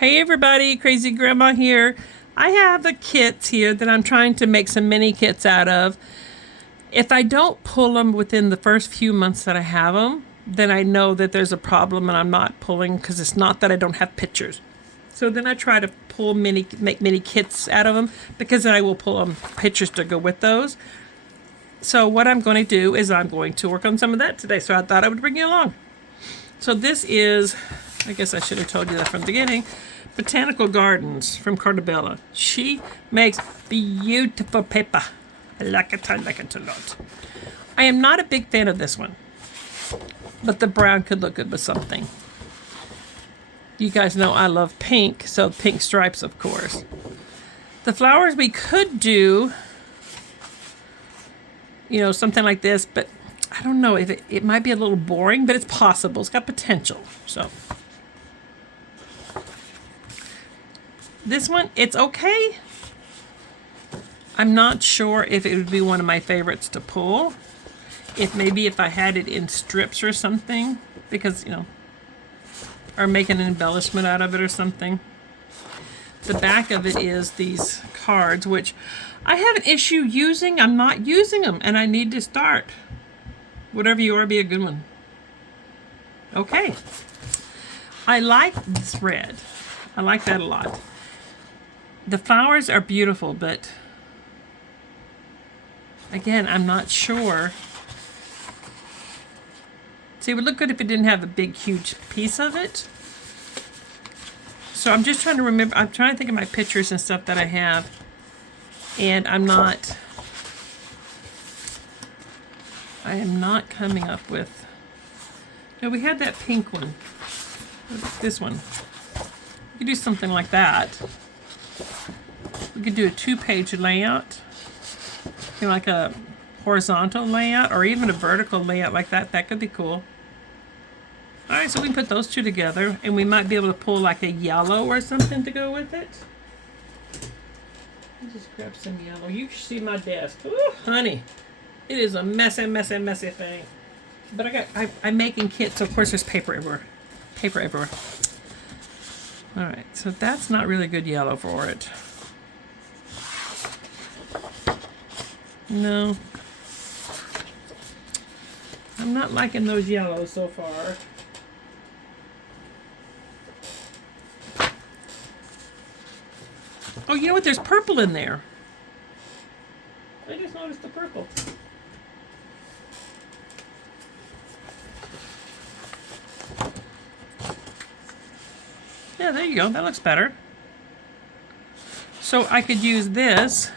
Hey everybody, Crazy Grandma here. I have the kits here that I'm trying to make some mini kits out of. If I don't pull them within the first few months that I have them, then I know that there's a problem and I'm not pulling because it's not that I don't have pictures. So then I try to make mini kits out of them because then I will pull them pictures to go with those. So what I'm going to do is I'm going to work on some of that today. So I thought I would bring you along. So this is, I guess I should have told you that from the beginning, Botanical Gardens from Cartabella. She makes beautiful paper. I like it a lot. I am not a big fan of this one, but the brown could look good with something. You guys know I love pink, so pink stripes, of course. The flowers we could do, something like this, but I don't know if it might be a little boring, but it's possible. It's got potential. So this one, it's okay. I'm not sure if it would be one of my favorites to pull. If I had it in strips or something, because, or make an embellishment out of it or something. The back of it is these cards, which I have an issue using. I'm not using them, and I need to start. Whatever you are, be a good one. Okay. I like this red. I like that a lot. The flowers are beautiful, but again, I'm not sure. See, it would look good if it didn't have a big, huge piece of it. So I'm just trying to remember. I'm trying to think of my pictures and stuff that I have. And I am not coming up with. No, we had that pink one. This one. We could do something like that. We could do a 2-page layout. Like a horizontal layout or even a vertical layout like that. That could be cool. Alright, so we can put those two together and we might be able to pull like a yellow or something to go with it. Let me just grab some yellow. You should see my desk. Ooh, honey. It is a messy, messy, messy thing. But I'm making kits, so of course there's paper everywhere. Paper everywhere. Alright, so that's not really good yellow for it. No. I'm not liking those yellows so far. Oh, you know what? There's purple in there. I just noticed the purple. Yeah, there you go. That looks better. So I could use this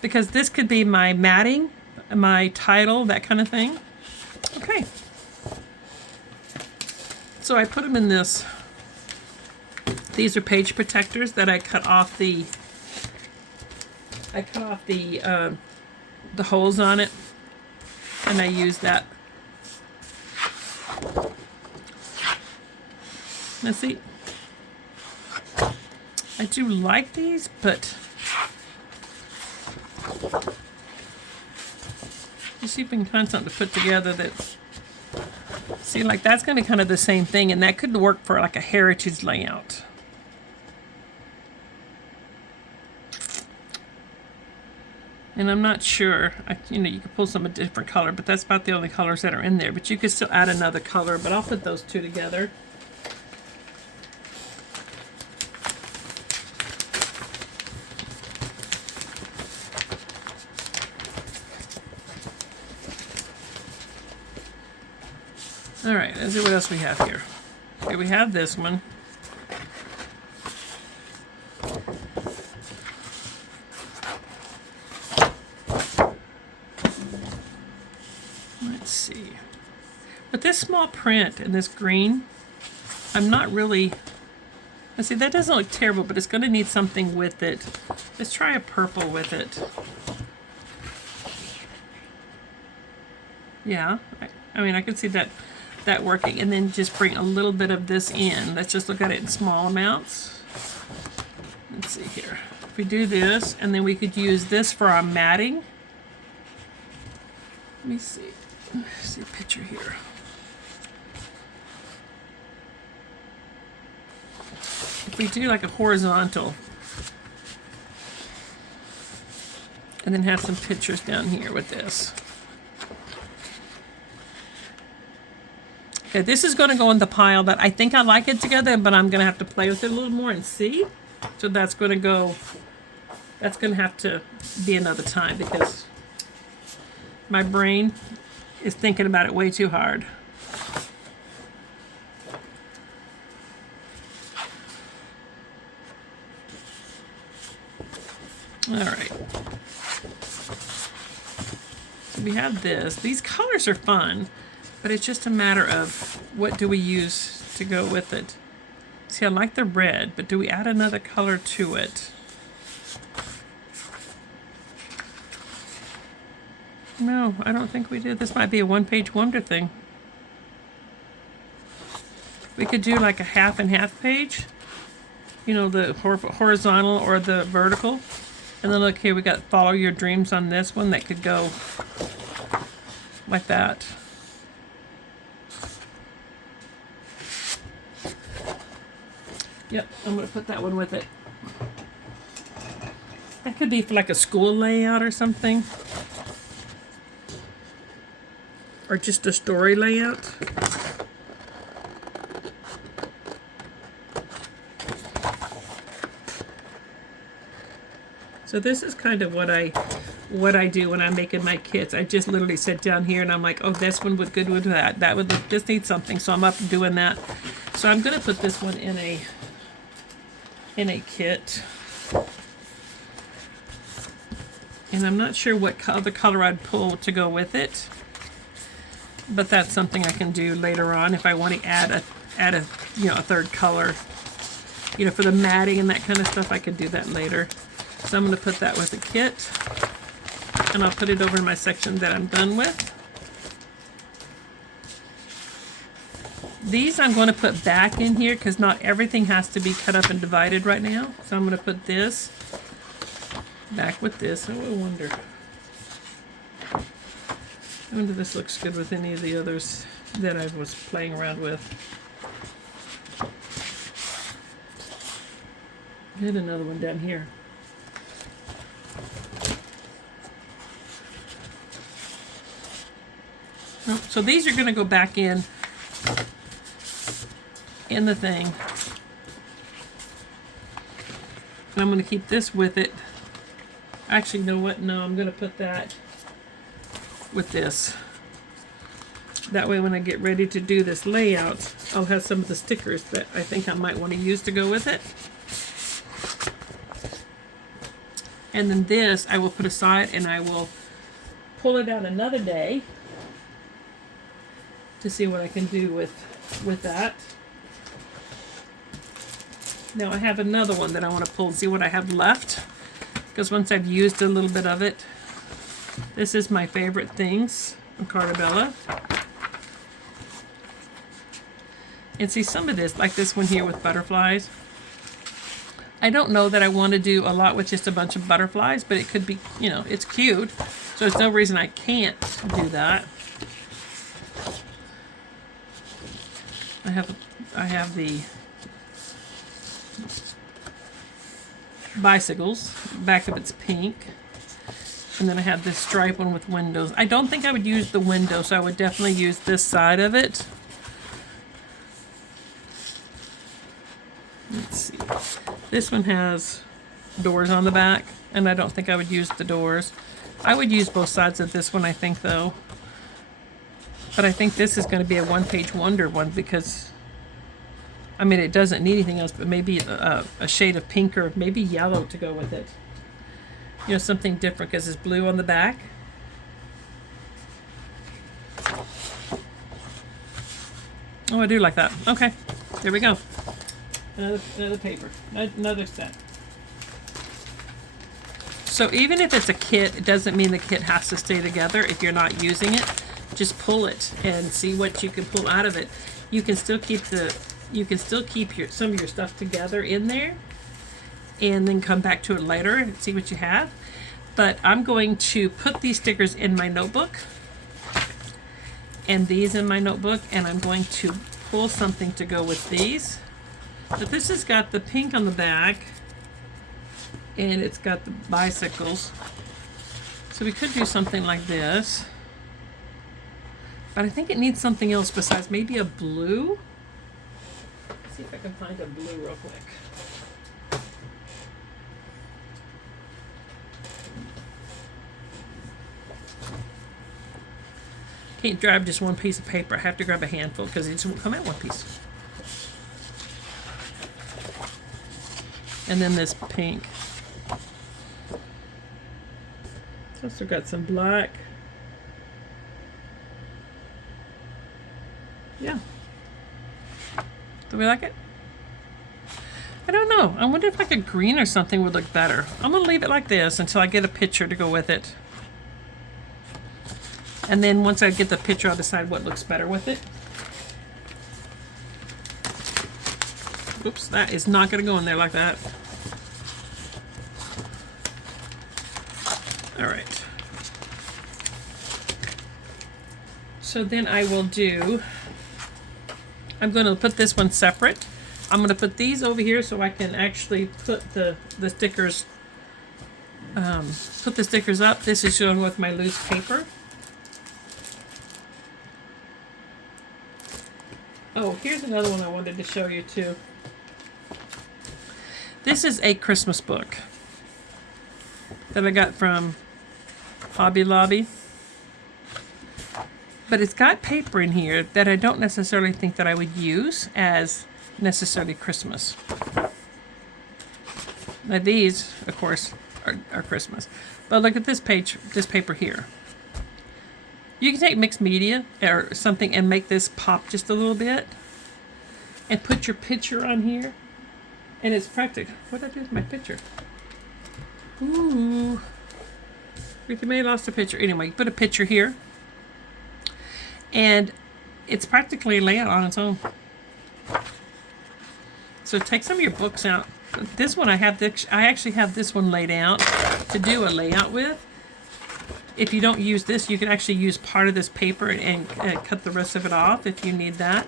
because this could be my matting, my title, that kind of thing. Okay. So I put them in this. These are page protectors that I cut off the holes on it, and I use that. Now see, I do like these, but let's see if we can find something to put together that, see, like that's going to be kind of the same thing, and that could work for like a heritage layout. And I'm not sure, you could pull some a different color, but that's about the only colors that are in there. But you could still add another color, but I'll put those two together. All right, let's see what else we have here. Okay, we have this one. Let's see. But this small print and this green, I'm not really. Let's see, that doesn't look terrible, but it's going to need something with it. Let's try a purple with it. Yeah, I mean, I could see that working, and then just bring a little bit of this in. Let's just look at it in small amounts. Let's see here. If we do this, and then we could use this for our matting. Let me see. Let's see a picture here. we do like a horizontal, and then have some pictures down here with this. Okay, this is going to go in the pile that I think I like it together, but I'm going to have to play with it a little more and see. So that's going to go, that's going to have to be another time because my brain is thinking about it way too hard. All right. So we have this. These colors are fun. But it's just a matter of what do we use to go with it. See, I like the red, but do we add another color to it? No, I don't think we did. This might be a one-page wonder thing. We could do like a half and half page. You know, the horizontal or the vertical. And then look here, we got follow your dreams on this one that could go like that. Yep, I'm going to put that one with it. That could be for like a school layout or something. Or just a story layout. So this is kind of what I do when I'm making my kits. I just literally sit down here and I'm like, oh, this one would good with that. That would this needs something, so I'm up doing that. So I'm going to put this one in a kit, and I'm not sure what other color I'd pull to go with it, but that's something I can do later on if I want to add a you know, a third color, you know, for the matting and that kind of stuff. I could do that later. So I'm going to put that with the kit, and I'll put it over in my section that I'm done with. These I'm going to put back in here because not everything has to be cut up and divided right now. So I'm going to put this back with this. Oh, I wonder if this looks good with any of the others that I was playing around with. I had another one down here. Oh, so these are going to go back in the thing. And I'm going to keep this with it. Actually, you know what? No, I'm going to put that with this. That way when I get ready to do this layout, I'll have some of the stickers that I think I might want to use to go with it. And then this I will put aside, and I will pull it out another day to see what I can do with that. Now I have another one that I want to pull and see what I have left, because once I've used a little bit of it, this is my favorite things from Cartabella. And see, some of this, like this one here with butterflies, I don't know that I want to do a lot with just a bunch of butterflies, but it could be, you know, it's cute, so there's no reason I can't do that. I have the bicycles, back of it's pink, and then I have this stripe one with windows. I don't think I would use the window, so I would definitely use this side of it. Let's see. This one has doors on the back, and I don't think I would use the doors. I would use both sides of this one, I think, though. But I think this is going to be a one-page wonder one because, I mean, it doesn't need anything else, but maybe a shade of pink or maybe yellow to go with it. You know, something different because it's blue on the back. Oh, I do like that. Okay, there we go. Another paper, another set. So even if it's a kit, it doesn't mean the kit has to stay together. If you're not using it, just pull it and see what you can pull out of it. You can still keep some of your stuff together in there, and then come back to it later and see what you have. But I'm going to put these stickers in my notebook, and these in my notebook, and I'm going to pull something to go with these. But this has got the pink on the back, and it's got the bicycles. So we could do something like this. But I think it needs something else besides maybe a blue. Let's see if I can find a blue real quick. Can't grab just one piece of paper. I have to grab a handful because it just won't come out one piece. And then this pink. It's also got some black. Yeah. Do we like it? I don't know. I wonder if like a green or something would look better. I'm going to leave it like this until I get a picture to go with it. And then once I get the picture, I'll decide what looks better with it. Oops, that is not going to go in there like that. All right. So then I will do, I'm going to put this one separate. I'm going to put these over here so I can actually put the stickers, put the stickers up. This is going with my loose paper. Oh, here's another one I wanted to show you too. This is a Christmas book that I got from Hobby Lobby. But it's got paper in here that I don't necessarily think that I would use as necessarily Christmas. Now these, of course, are Christmas. But look at this page, this paper here. You can take mixed media or something and make this pop just a little bit. And put your picture on here. And it's practical. What did I do with my picture? Ooh. Ricky May lost a picture. Anyway, put a picture here. And it's practically a layout on its own. So take some of your books out. This one I actually have this one laid out to do a layout with. If you don't use this, you can actually use part of this paper and cut the rest of it off if you need that.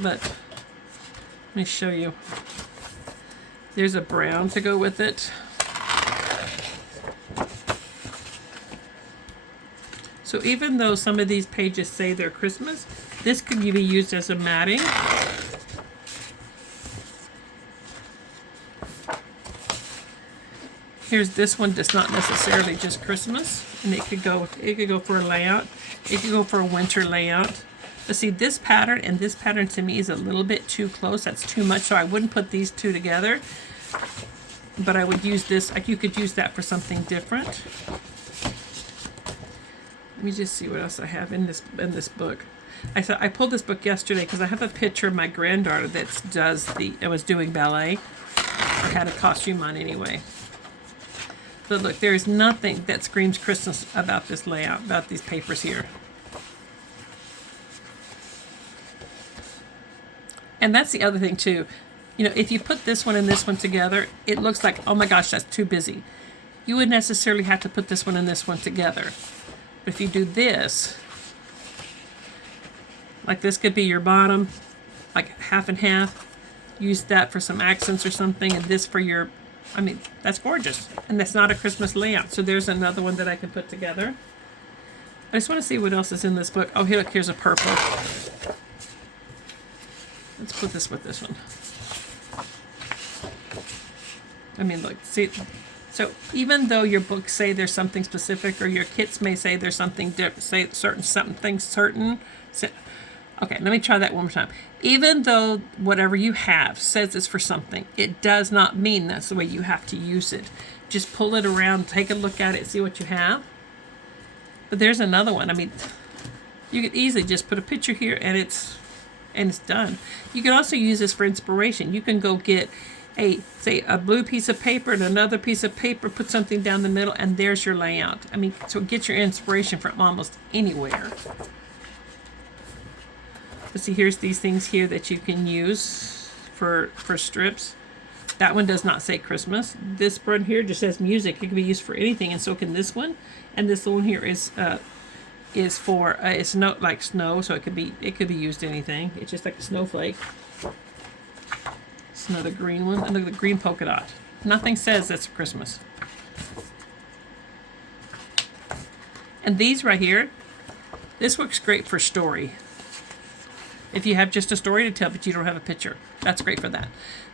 But let me show you. There's a brown to go with it. So even though some of these pages say they're Christmas, this could be used as a matting. Here's this one that's not necessarily just Christmas, and it could go for a layout. It could go for a winter layout. But see, this pattern and this pattern to me is a little bit too close. That's too much, so I wouldn't put these two together. But I would use this, like you could use that for something different. Let me just see what else I have in this book. I pulled this book yesterday because I have a picture of my granddaughter that was doing ballet, or had a costume on anyway. But look, there is nothing that screams Christmas about this layout, about these papers here. And that's the other thing too. You know, if you put this one and this one together, it looks like, oh my gosh, that's too busy. You wouldn't necessarily have to put this one and this one together. But if you do this, like this could be your bottom, like half and half. Use that for some accents or something, and this for your, I mean, that's gorgeous. And that's not a Christmas layout. So there's another one that I can put together. I just want to see what else is in this book. Oh, here, look, here's a purple. Let's put this with this one. I mean, look, see, so even though your books say there's something specific, or your kits may say there's something say something certain. Okay, let me try that one more time. Even though whatever you have says it's for something, it does not mean that's the way you have to use it. Just pull it around, take a look at it, see what you have. But there's another one. I mean, you could easily just put a picture here and it's done. You can also use this for inspiration. You can go get say a blue piece of paper and another piece of paper, put something down the middle, and there's your layout. I mean, so get your inspiration from almost anywhere. But see, here's these things here that you can use for strips. That one does not say Christmas. This one here just says music. It can be used for anything, and so can this one. And this one here is for it's like snow, so it could be used anything. It's just like a snowflake. It's another green one, and look at the green polka dot. Nothing says it's Christmas. And these right here, this works great for story. If you have just a story to tell, but you don't have a picture, that's great for that.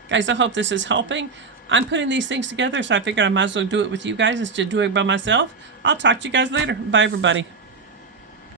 Guys, I hope this is helping. I'm putting these things together, so I figured I might as well do it with you guys instead of doing it by myself. I'll talk to you guys later. Bye, everybody.